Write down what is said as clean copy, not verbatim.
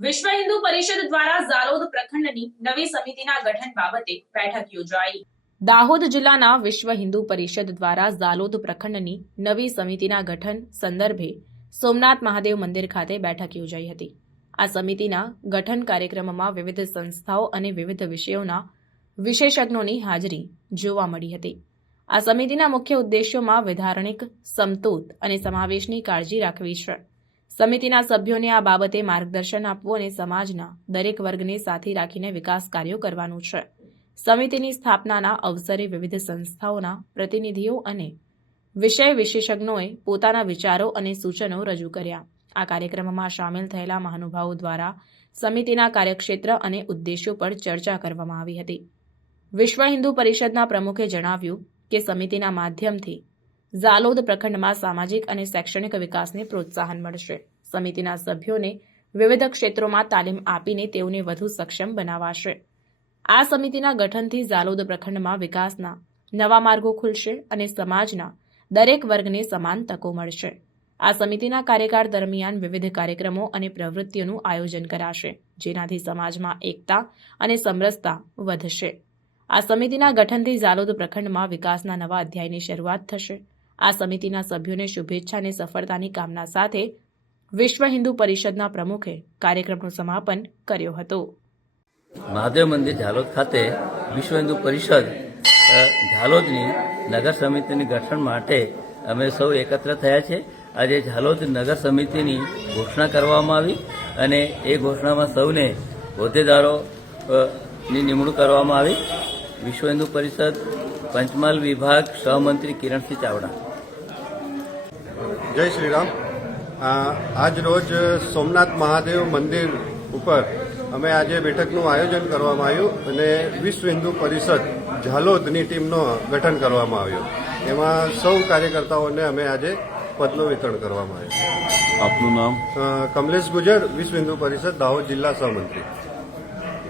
વિશ્વ હિન્દુ પરિષદ દ્વારા ઝાલોદ પ્રખંડની નવી સમિતિના ગઠન બાબતે બેઠક યોજાઈ। દાહોદ જિલ્લાના વિશ્વ હિન્દુ પરિષદ દ્વારા ઝાલોદ પ્રખંડની નવી સમિતિના ગઠન સંદર્ભે સોમનાથ મહાદેવ મંદિર ખાતે બેઠક યોજાઈ હતી। આ સમિતિના ગઠન કાર્યક્રમમાં વિવિધ સંસ્થાઓ અને વિવિધ વિષયોના વિશેષજ્ઞોની હાજરી જોવા મળી હતી। આ સમિતિના મુખ્ય ઉદ્દેશ્યોમાં વિધારણિક સમતોલ અને સમાવેશની કાળજી રાખવી છે। સમિતિના સભ્યોને આ બાબતે માર્ગદર્શન આપવું અને સમાજના દરેક વર્ગને સાથે રાખીને વિકાસ કાર્યો કરવાનું છે। સમિતિની સ્થાપનાના અવસરે વિવિધ સંસ્થાઓના પ્રતિનિધિઓ અને વિષય વિશેષજ્ઞોએ પોતાના વિચારો અને સૂચનો રજૂ કર્યા। આ કાર્યક્રમમાં સામેલ થયેલા મહાનુભાવો દ્વારા સમિતિના કાર્યક્ષેત્ર અને ઉદ્દેશ્યો પર ચર્ચા કરવામાં આવી હતી। વિશ્વ હિન્દુ પરિષદના પ્રમુખે જણાવ્યું કે સમિતિના માધ્યમથી ઝાલોદ પ્રખંડમાં સામાજિક અને શૈક્ષણિક વિકાસને પ્રોત્સાહન મળશે। સમિતિના સભ્યોને વિવિધ ક્ષેત્રોમાં તાલીમ આપીને તેઓને વધુ સક્ષમ બનાવાશે। આ સમિતિના ગઠનથી ઝાલોદ પ્રખંડમાં વિકાસના નવા માર્ગો ખુલશે અને સમાજના દરેક વર્ગને સમાન તકો મળશે। આ સમિતિના કાર્યકાળ દરમિયાન વિવિધ કાર્યક્રમો અને પ્રવૃત્તિઓનું આયોજન કરાશે, જેનાથી સમાજમાં એકતા અને સમરસતા વધશે। આ સમિતિના ગઠનથી ઝાલોદ પ્રખંડમાં વિકાસના નવા અધ્યાયની શરૂઆત થશે। આ સમિતિના સભ્યોને શુભેચ્છા અને સફળતાની કામના સાથે વિશ્વ હિન્દુ પરિષદના પ્રમુખે કાર્યક્રમનું સમાપન કર્યો હતો। મહાદેવ મંદિર ઝાલોદ ખાતે વિશ્વ હિન્દુ પરિષદ ઝાલોદની નગર સમિતિની ગઠન માટે અમે સૌ એકત્ર થયા છે। આજે ઝાલોદ નગર સમિતિની ઘોષણા કરવામાં આવી અને એ ઘોષણામાં સૌને હોદ્દેદારોની નિમણૂક કરવામાં આવી। વિશ્વ હિન્દુ પરિષદ પંચમહાલ વિભાગ સહમંત્રી કિરણસિંહ ચાવડા। જય શ્રી રામ। આજ રોજ સોમનાથ મહાદેવ મંદિર ઉપર અમે આજે બેઠકનું આયોજન કરવામાં આવ્યું અને વિશ્વ હિન્દુ પરિષદ ઝાલોદની ટીમનું ગઠન કરવામાં આવ્યું। એમાં સૌ કાર્યકર્તાઓને અમે આજે પદનું વિતરણ કરવામાં આવ્યું। આપનું નામ? કમલેશ ગુજર, વિશ્વ હિન્દુ પરિષદ દાહોદ જિલ્લા સહમંત્રી।